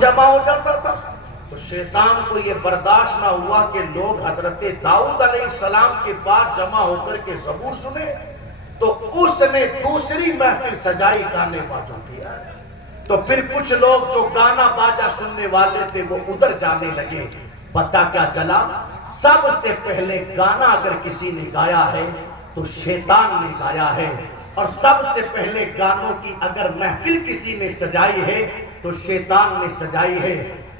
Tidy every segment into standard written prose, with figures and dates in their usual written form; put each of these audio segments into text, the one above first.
جمع ہو جاتا تھا۔ تو شیطان کو یہ برداشت نہ ہوا کہ لوگ حضرت داؤد علیہ السلام کے بعد جمع ہو کر کے زبور سنے، تو اس نے دوسری محفل سجائی گانے بازوں کی۔ تو پھر کچھ لوگ جو گانا باجا سننے والے تھے وہ ادھر جانے لگے۔ پتہ کیا چلا؟ سب سے پہلے گانا اگر کسی نے گایا ہے تو شیطان نے گایا ہے، اور سب سے پہلے گانوں کی اگر محفل کسی نے سجائی ہے تو شیطان نے سجائی ہے۔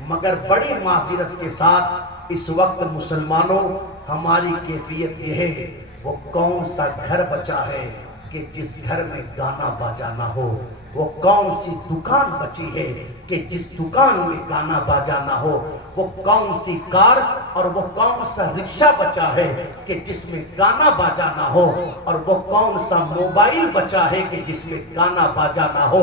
مگر بڑی معذرت کے ساتھ اس وقت مسلمانوں ہماری کیفیت یہ ہے، وہ کون سا گھر بچا ہے کہ جس گھر میں گانا باجا نہ ہو؟ وہ کون سی دکان بچی ہے کہ جس دکان میں گانا باجا نہ ہو؟ وہ کون سی کار اور وہ کون سا رکشہ بچا ہے کہ جس میں گانا باجا نہ ہو؟ اور وہ کون سا موبائل بچا ہے کہ جس میں گانا باجا نہ ہو؟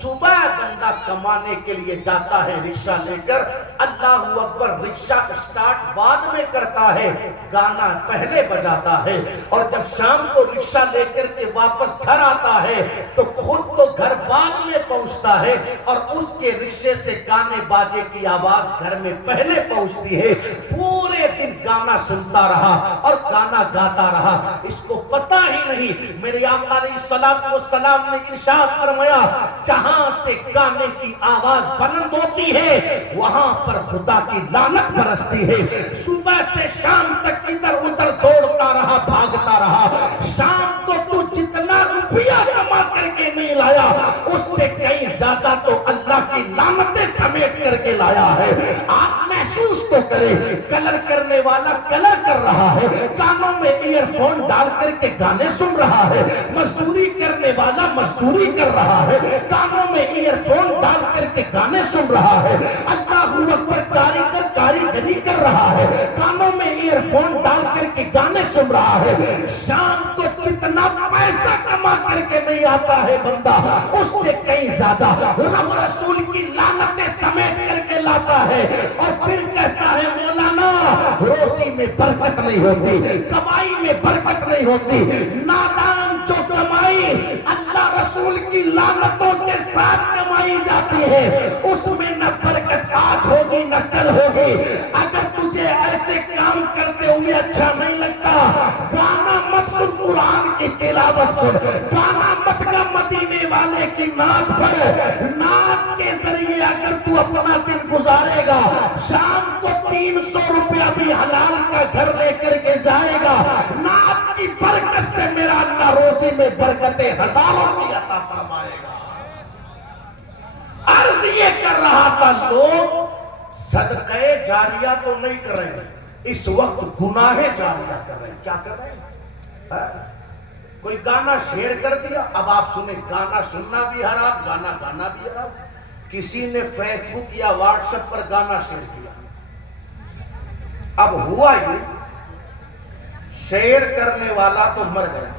صبح بندہ کمانے کے لیے جاتا ہے رکشہ لے کر، اللہ اکبر، رکشہ اسٹارٹ بعد میں کرتا ہے، گانا پہلے بجاتا ہے، اور جب شام کو رکشہ لے کر کے واپس گھر آتا ہے تو خود تو گھر بعد میں پہنچتا ہے، اور اس کے رکشے سے گانے باجے کی آواز گھر میں پہلے پہنچتی ہے۔ پورے دن گانا سنتا رہا اور گانا گاتا رہا، اس کو پتہ ہی نہیں۔ میرے آقا علیہ الصلوۃ والسلام نے ارشاد فرمایا، جہاں سے گانے کی آواز بلند ہوتی ہے وہاں پر خدا کی لعنت برستی ہے۔ صبح سے شام تک ادھر ادھر دوڑتا رہا، بھاگتا رہا، شام کو تو جتنا روپیہ کما کر کے نہیں لایا اس سے کئی زیادہ تو اللہ کی لعنتیں سمیٹ کر کے لایا ہے۔ آپ محسوس تو کریں، کلر کرنے والا کلر کر رہا ہے، کانوں میں ایئر فون ڈال کر کے گانے سن رہا ہے، مزدوری کرنے والا مزدوری کر رہا ہے، کانوں میں ایئر فون ڈال کر کے گانے سن رہا ہے، اللہ اکبر، کاریگر کاریگری کر رہا ہے، کانوں میں ایئر فون ڈال کر کے گانے سن رہا ہے۔ شام کو کتنا پیسہ کما کر کے نہیں آتا ہے بندہ، اس سے کئی زیادہ رب رسول کی لعنتیں سمیٹ کر کے لاتا ہے، اور پھر کہتا ہے مولانا روزی میں برکت نہیں ہوتی، کمائی میں برکت نہیں ہوتی۔ نادان جو کمائی اللہ رسول کی لعنتوں کے ساتھ کمائی جاتی ہے اس میں نہ برکت آج ہوگی نہ کل ہوگی۔ اگر تجھے ایسے کام کرتے ہوئے اچھا نہیں لگتا، گانا مت سن، قرآن کی تلاوت سن، گانا مت گا، مدینے والے کی نعت پڑھ، نعت کے ذریعے اگر تو اپنا دن گزارے گا، شام کو 300 روپیہ بھی حلال کا گھر لے کر کے جائے گا، نعت کی برکت سے میرا اللہ روزی میں برکتیں ہزاروں کی عطا فرمائے گا۔ عرض یہ کر رہا تھا، لوگ صدقہ جاریہ تو نہیں کر رہے ہیں، اس وقت گناہ جاریہ کر رہے ہیں۔ کیا کر رہے ہیں؟ کوئی گانا شیئر کر دیا، اب آپ سنیں، گانا سننا بھی حرام، گانا گانا بھی حرام۔ کسی نے فیس بک یا واٹس ایپ پر گانا شیئر کیا، اب ہوا یہ شیئر کرنے والا تو مر گیا،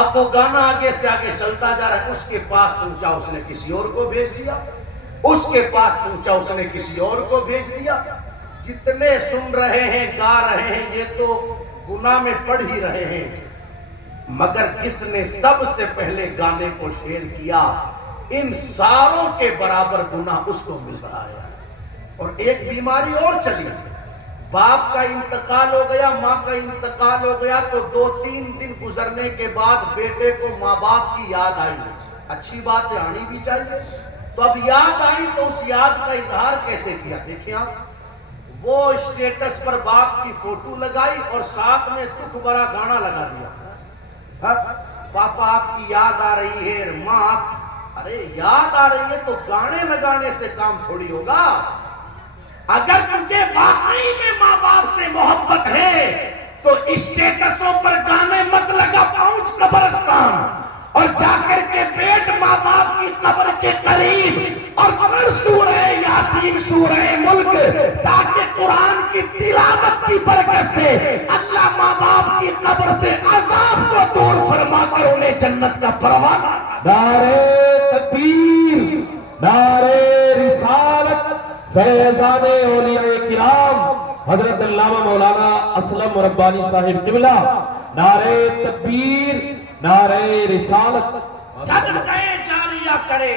اب وہ گانا آگے سے آگے چلتا جا رہا ہے، اس کے پاس پہنچا اس نے کسی اور کو بھیج دیا، اس کے پاس پہنچا اس نے کسی اور کو بھیج دیا۔ جتنے سن رہے ہیں گا رہے ہیں یہ تو گناہ میں پڑ ہی رہے ہیں، مگر جس نے سب سے پہلے گانے کو شیئر کیا ان ساروں کے برابر گناہ اس کو مل رہا ہے۔ اور ایک بیماری اور چلی، باپ کا انتقال ہو گیا، ماں کا انتقال ہو گیا تو 2-3 دن گزرنے کے بعد بیٹے کو ماں باپ کی یاد آئی، اچھی بات ہے، آنی بھی چاہیے، تو اب یاد آئی تو اس یاد کا اظہار کیسے کیا؟ دیکھیں آپ، وہ اسٹیٹس پر باپ کی فوٹو لگائی اور ساتھ میں دکھ بھرا گانا لگا دیا، پاپا آپ کی یاد آ رہی ہے، ماں ارے یاد آ رہی ہے تو گانے لگانے سے کام تھوڑی ہوگا۔ اگر تجھے واقعی میں ماں باپ سے محبت ہے تو اسٹیٹسوں پر گانے مت لگا، پہنچ قبرستان اور جا کر کے بیٹھ ماں باپ کی قبر کے قریب اور پڑھ سورہ یاسین، سورہ ملک، تاکہ قرآن کی تلاوت کی برکت سے اللہ ماں باپ کی قبر سے عذاب کو دور فرما کر انہیں جنت کا پروانہ۔ نعرہ تکبیر، نعرہ رسالت، فیضان اولیاء کرام حضرت علامہ مولانا اسلم ربانی صاحب قبلہ، نعرہ تکبیر، نعرہ رسالت۔ صدقہ جاریہ کرے،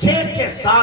6-6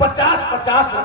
50-50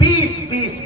20-20,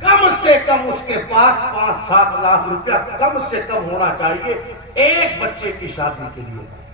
کم سے کم اس کے پاس 5-7 لاکھ روپیہ کم سے کم ہونا چاہیے ایک بچے کی شادی کے لیے۔